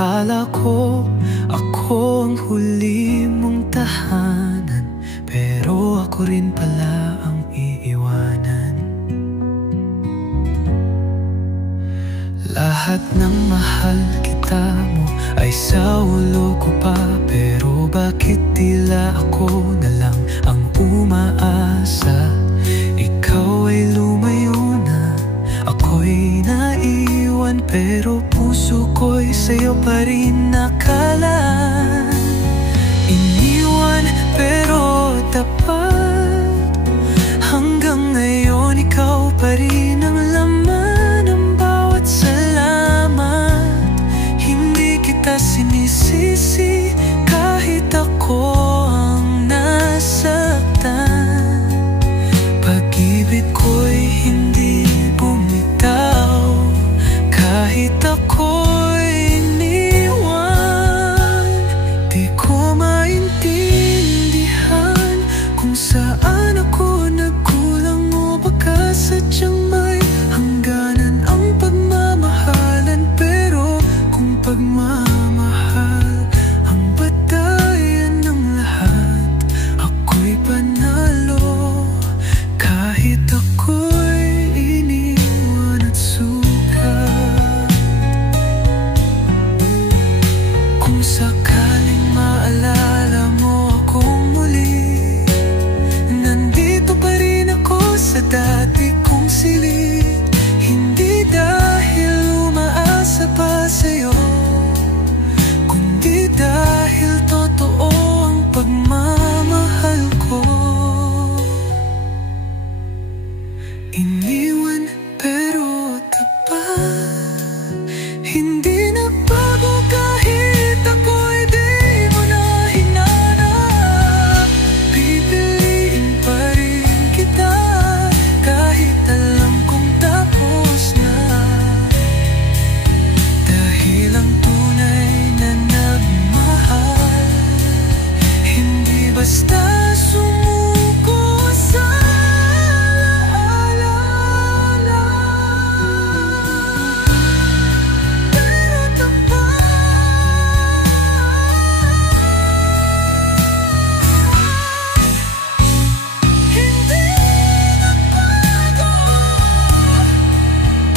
Akala ko ako ang huli mong tahanan, pero ako rin pala ang iiwanan. Lahat ng mahal kita mo ay sa ulo ko pa, pero bakit tila ako na lang ang umaasa? Ikaw ay lumayo na, ako'y naiwan, pero puso ko'y sa'yo pa rin nakalaan. Iniwan pero tapat, hanggang ngayon ikaw pa rin ang laman ng bawat salamat. Hindi kita sinisisi kahit ako ang nasaktan. Pag-ibig ko'y hindi bumitaw kahit ako'y iniwan. Di ko maintindihan kung saan ako nagkulang, o baka sadyang may hangganan ang pagmamahalan. Pero kung pagmamahal ang batayan ng lahat, ako'y panalo kahit ako'y iniwan at sugat. Kung sakaling maalala mo akong muli, nandito pa rin ako sa dati kong silid. Hindi dahil umaasa pa sa'yo, kundi dahil totoo ang pagmamahal ko. Iniwan pero tapat, hindi nagbago kahit ako'y di mo na hinanap. Pipiliin pa rin kita kahit alam kong tapos na, dahil ang tunay na nagmahal hindi basta sumuko sa alaala. Pero tapat, hindi nagbago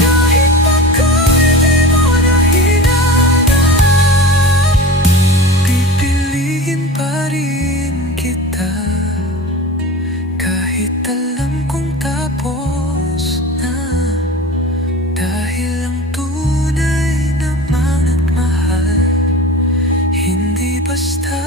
kahit ako'y di mo na hinanap. Pipiliin pa rin kita kahit alam kong tapos na, dahil ang tunay na mahal hindi basta